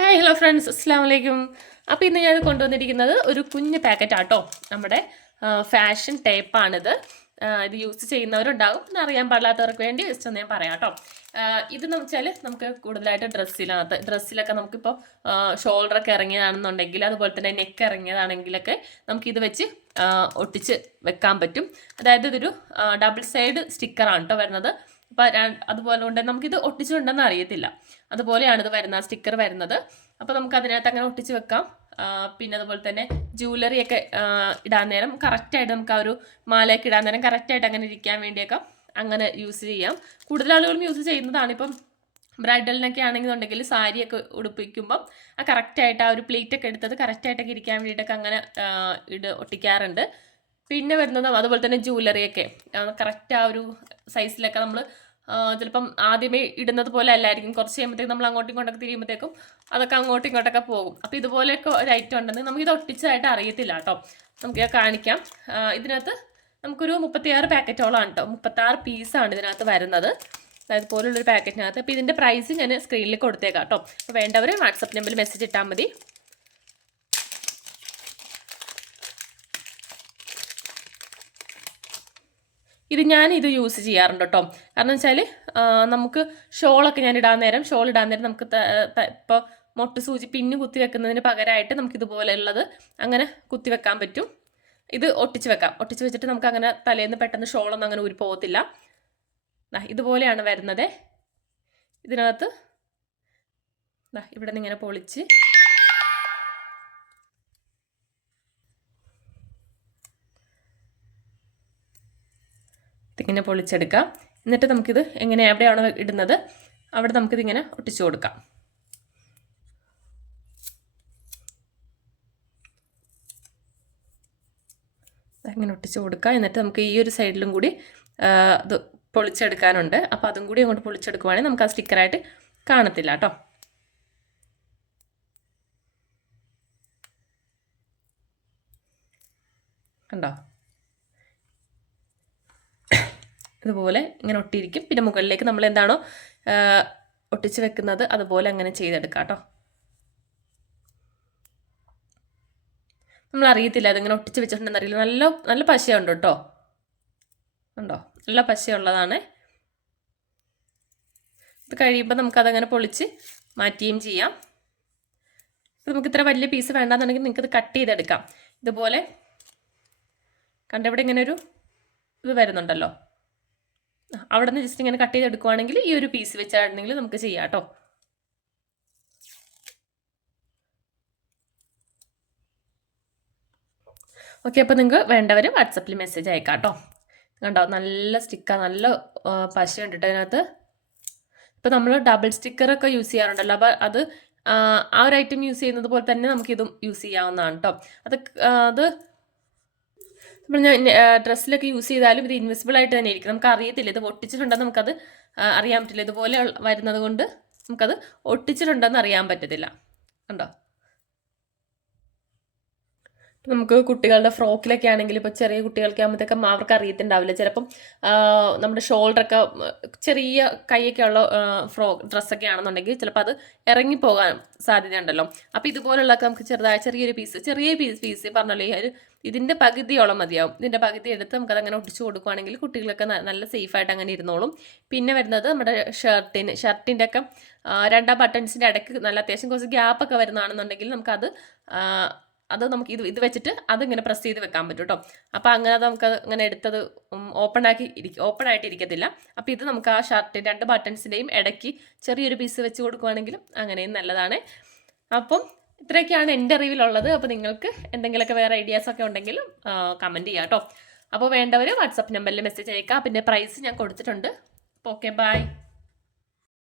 Hi hello friends അസ്സാം വലൈക്കും അപ്പോൾ ഇന്ന് ഞാൻ കൊണ്ടുവന്നിരിക്കുന്നത് ഒരു കുഞ്ഞ് പാക്കറ്റ് ആട്ടോ. നമ്മുടെ ഫാഷൻ ടേപ്പാണിത് ഇത് യൂസ് ചെയ്യുന്നവരുണ്ടാകും എന്നറിയാൻ പാടില്ലാത്തവർക്ക് വേണ്ടി ജസ്റ്റ് ഒന്ന് ഞാൻ പറയാം കേട്ടോ ഇത് എന്ന് വെച്ചാൽ നമുക്ക് കൂടുതലായിട്ട് ഡ്രസ്സിനകത്ത് ഡ്രസ്സിലൊക്കെ നമുക്കിപ്പോൾ ഷോൾഡറൊക്കെ ഇറങ്ങിയതാണെന്നുണ്ടെങ്കിൽ അതുപോലെ തന്നെ നെക്ക് ഇറങ്ങിയതാണെങ്കിലൊക്കെ നമുക്കിത് വെച്ച് ഒട്ടിച്ച് വെക്കാൻ പറ്റും. അതായത് ഇതൊരു ഡബിൾ സൈഡ് സ്റ്റിക്കറാണ് കേട്ടോ വരുന്നത്. അതുപോലെ കൊണ്ട് നമുക്കിത് ഒട്ടിച്ചിട്ടുണ്ടെന്ന് അറിയത്തില്ല. അതുപോലെയാണ് ഇത് വരുന്നത് സ്റ്റിക്കർ വരുന്നത്. അപ്പോൾ നമുക്ക് അതിനകത്ത് അങ്ങനെ ഒട്ടിച്ച് വെക്കാം. പിന്നെ അതുപോലെ തന്നെ ജൂവലറി ഒക്കെ ഇടാൻ നേരം കറക്റ്റായിട്ട് നമുക്ക് ആ ഒരു മാലയൊക്കെ ഇടാൻ നേരം കറക്റ്റായിട്ട് അങ്ങനെ ഇരിക്കാൻ വേണ്ടിയൊക്കെ അങ്ങനെ യൂസ് ചെയ്യാം. കൂടുതൽ ആളുകളും യൂസ് ചെയ്യുന്നതാണ്. ഇപ്പം ബ്രൈഡലിനൊക്കെ ആണെന്നുണ്ടെങ്കിൽ സാരിയൊക്കെ ഉടുപ്പിക്കുമ്പം ആ കറക്റ്റായിട്ട് ആ ഒരു പ്ലേറ്റ് ഒക്കെ എടുത്തത് കറക്റ്റായിട്ടൊക്കെ ഇരിക്കാൻ വേണ്ടിയിട്ടൊക്കെ അങ്ങനെ ഇട് ഒട്ടിക്കാറുണ്ട്. പിന്നെ വരുന്നത് അതുപോലെ തന്നെ ജൂവലറിയൊക്കെ കറക്റ്റ് ആ ഒരു സൈസിലൊക്കെ നമ്മൾ ചിലപ്പം ആദ്യമേ ഇടുന്നത് പോലെ അല്ലായിരിക്കും. കുറച്ച് കഴിയുമ്പോഴത്തേക്കും നമ്മൾ അങ്ങോട്ടും ഇങ്ങോട്ടൊക്കെ തിരിയുമ്പോഴത്തേക്കും അതൊക്കെ അങ്ങോട്ടും ഇങ്ങോട്ടൊക്കെ പോകും. അപ്പോൾ ഇതുപോലെയൊക്കെ ഒരു ഐറ്റം ഉണ്ടെന്ന് നമുക്കിത് ഒട്ടിച്ചതായിട്ട് അറിയത്തില്ല കേട്ടോ. നമുക്ക് കാണിക്കാം. ഇതിനകത്ത് നമുക്കൊരു മുപ്പത്തിയാറ് പാക്കറ്റോളാണ് കേട്ടോ. മുപ്പത്താറ് പീസാണ് ഇതിനകത്ത് വരുന്നത്. അതായത് പോലുള്ളൊരു പാക്കറ്റിനകത്ത് അപ്പോൾ ഇതിന്റെ പ്രൈസ് ഞാൻ സ്ക്രീനിൽ കൊടുത്തേക്കാം കേട്ടോ. അപ്പോൾ വേണ്ടവർ വാട്സപ്പ് നമ്പറിൽ മെസ്സേജ് ഇട്ടാൽ മതി. ഇത് ഞാൻ ഇത് യൂസ് ചെയ്യാറുണ്ട് കേട്ടോ കാരണം വെച്ചാൽ നമുക്ക് ഷോളൊക്കെ ഞാൻ ഇടാൻ നേരം ഷോൾ ഇടാൻ നേരം നമുക്ക് ഇപ്പോൾ മൊട്ട് സൂചി പിന്നു കുത്തി വെക്കുന്നതിന് പകരമായിട്ട് നമുക്ക് ഇതുപോലെയുള്ളത് അങ്ങനെ കുത്തി വെക്കാൻ പറ്റും. ഇത് ഒട്ടിച്ച് വെക്കാം. ഒട്ടിച്ച് വെച്ചിട്ട് നമുക്ക് അങ്ങനെ തലേന്ന് പെട്ടെന്ന് ഷോളൊന്നും അങ്ങനെ ഊരി പോകത്തില്ല. ഇതുപോലെയാണ് വരുന്നത്. ഇതിനകത്ത് ഇവിടെ നിന്ന് ഇങ്ങനെ പൊളിച്ച് ഇതിങ്ങനെ പൊളിച്ചെടുക്കാം. എന്നിട്ട് നമുക്കിത് എങ്ങനെ എവിടെയാണോ ഇടുന്നത്? അവിടെ നമുക്കിതിങ്ങനെ ഒട്ടിച്ചു കൊടുക്കാം. അങ്ങനെ ഒട്ടിച്ചു കൊടുക്കുക എന്നിട്ട് നമുക്ക് ഈ ഒരു സൈഡിലും കൂടി ഇത് പൊളിച്ചെടുക്കാനുണ്ട്. അപ്പോൾ അതും കൂടി അങ്ങോട്ട് പൊളിച്ചെടുക്കുവാണെങ്കിൽ നമുക്ക് ആ സ്റ്റിക്കറായിട്ട് കാണത്തില്ല കേട്ടോ. കണ്ടോ? ഇതുപോലെ ഇങ്ങനെ ഒട്ടിയിരിക്കും. പിന്നെ മുകളിലേക്ക് നമ്മൾ എന്താണോ ഒട്ടിച്ച് വെക്കുന്നത് അതുപോലെ അങ്ങനെ ചെയ്തെടുക്കാം കേട്ടോ. നമ്മൾ അറിയത്തില്ല അതിങ്ങനെ ഒട്ടിച്ച് വെച്ചിട്ടുണ്ടെന്ന് അറിയില്ല നല്ല നല്ല പശയുണ്ട് കേട്ടോ. ഉണ്ടോ? നല്ല പശയുള്ളതാണ്. ഇത് കഴിയുമ്പോൾ നമുക്കതങ്ങനെ പൊളിച്ച് മാറ്റുകയും ചെയ്യാം. നമുക്ക് ഇത്ര വലിയ പീസ് വേണ്ടാന്നുണ്ടെങ്കിൽ നിങ്ങൾക്ക് ഇത് കട്ട് ചെയ്തെടുക്കാം. ഇതുപോലെ കണ്ടവിടെ ഇങ്ങനെ ഒരു ഇത് വരുന്നുണ്ടല്ലോ. അവിടെ നിന്ന് ജസ്റ്റ് ഇങ്ങനെ കട്ട് ചെയ്തെടുക്കുവാണെങ്കിൽ ഈ ഒരു പീസ് വെച്ചാണെങ്കിൽ നമുക്ക് ചെയ്യാം കേട്ടോ ഓക്കെ അപ്പോൾ നിങ്ങൾക്ക് വേണ്ടവർ വാട്സപ്പിൽ മെസ്സേജ് അയക്കാം കേട്ടോ കണ്ടോ? നല്ല സ്റ്റിക്കാണ് നല്ല പശ കണ്ടിട്ട് അതിനകത്ത്. ഇപ്പോൾ നമ്മൾ ഡബിൾ സ്റ്റിക്കറൊക്കെ യൂസ് ചെയ്യാറുണ്ടല്ലോ. അപ്പോൾ അത് ആ ഒരു ഐറ്റം യൂസ് ചെയ്യുന്നത് പോലെ തന്നെ നമുക്കിതും യൂസ് ചെയ്യാവുന്നതാണ് കേട്ടോ അത് അത് നമ്മൾ ഡ്രസ്സിലൊക്കെ യൂസ് ചെയ്താലും ഇത് ഇൻവിസിബിൾ ആയിട്ട് തന്നെ ഇരിക്കും. നമുക്ക് അറിയത്തില്ല. ഇത് ഒട്ടിച്ചിട്ടുണ്ടെന്ന് നമുക്കത് അറിയാൻ പറ്റില്ല. ഇതുപോലെ വരുന്നത് കൊണ്ട് നമുക്കത് ഒട്ടിച്ചിട്ടുണ്ടെന്ന് അറിയാൻ പറ്റത്തില്ല. കണ്ടോ? നമുക്ക് കുട്ടികളുടെ ഫ്രോക്കിലൊക്കെ ആണെങ്കിൽ ഇപ്പോൾ ചെറിയ കുട്ടികൾക്ക് ആകുമ്പോഴത്തേക്കും അവർക്ക് അറിയത്തുണ്ടാവില്ല. ചിലപ്പം നമ്മുടെ ഷോൾഡറൊക്കെ ചെറിയ കൈയൊക്കെ ഉള്ള ഫ്രോ ഡ്രസ്സൊക്കെ ആണെന്നുണ്ടെങ്കിൽ ചിലപ്പോൾ അത് ഇറങ്ങിപ്പോകാൻ സാധ്യതയുണ്ടല്ലോ. അപ്പോൾ ഇതുപോലുള്ളതൊക്കെ നമുക്ക് ചെറുതായ ചെറിയൊരു പീസ് ചെറിയ പീസ് പീസ് പറഞ്ഞല്ലോ ഈ ഒരു ഇതിന്റെ പകുതിയോളം മതിയാവും. ഇതിന്റെ പകുതി എടുത്ത് നമുക്കത് അങ്ങനെ ഒട്ടിച്ചു കൊടുക്കുകയാണെങ്കിൽ കുട്ടികളൊക്കെ നല്ല സേഫായിട്ട് അങ്ങനെ ഇരുന്നോളും. പിന്നെ വരുന്നത് നമ്മുടെ ഷർട്ടിന് ഷർട്ടിന്റെ ഒക്കെ രണ്ടാം ബട്ടൺസിന്റെ ഇടയ്ക്ക് നല്ല അത്യാവശ്യം കുറച്ച് ഗ്യാപ്പൊക്കെ വരുന്നതാണെന്നുണ്ടെങ്കിൽ നമുക്കത് അത് നമുക്ക് ഇത് ഇത് വെച്ചിട്ട് അതിങ്ങനെ പ്രസ് ചെയ്ത് വെക്കാൻ പറ്റും കേട്ടോ അപ്പോൾ അങ്ങനെ അത് നമുക്ക് അങ്ങനെ എടുത്തത് ഓപ്പൺ ആക്കി ഇരിക്കും ഓപ്പൺ ആയിട്ട് ഇരിക്കത്തില്ല. അപ്പോൾ ഇത് നമുക്ക് ആ ഷർട്ടിന്റെ രണ്ട് ബട്ടൺസിന്റെയും ഇടയ്ക്ക് ചെറിയൊരു പീസ് വെച്ച് കൊടുക്കുവാണെങ്കിലും അങ്ങനെയും നല്ലതാണ്. അപ്പം ഇത്രയൊക്കെയാണ് എന്റെ അറിവിലുള്ളത്. അപ്പോൾ നിങ്ങൾക്ക് എന്തെങ്കിലുമൊക്കെ വേറെ ഐഡിയാസൊക്കെ ഉണ്ടെങ്കിൽ കമന്റ് ചെയ്യാം കേട്ടോ അപ്പോൾ വേണ്ടവർ വാട്സപ്പ് നമ്പറിൽ മെസ്സേജ് അയക്കാം. പിന്നെ പ്രൈസ് ഞാൻ കൊടുത്തിട്ടുണ്ട്. Okay bye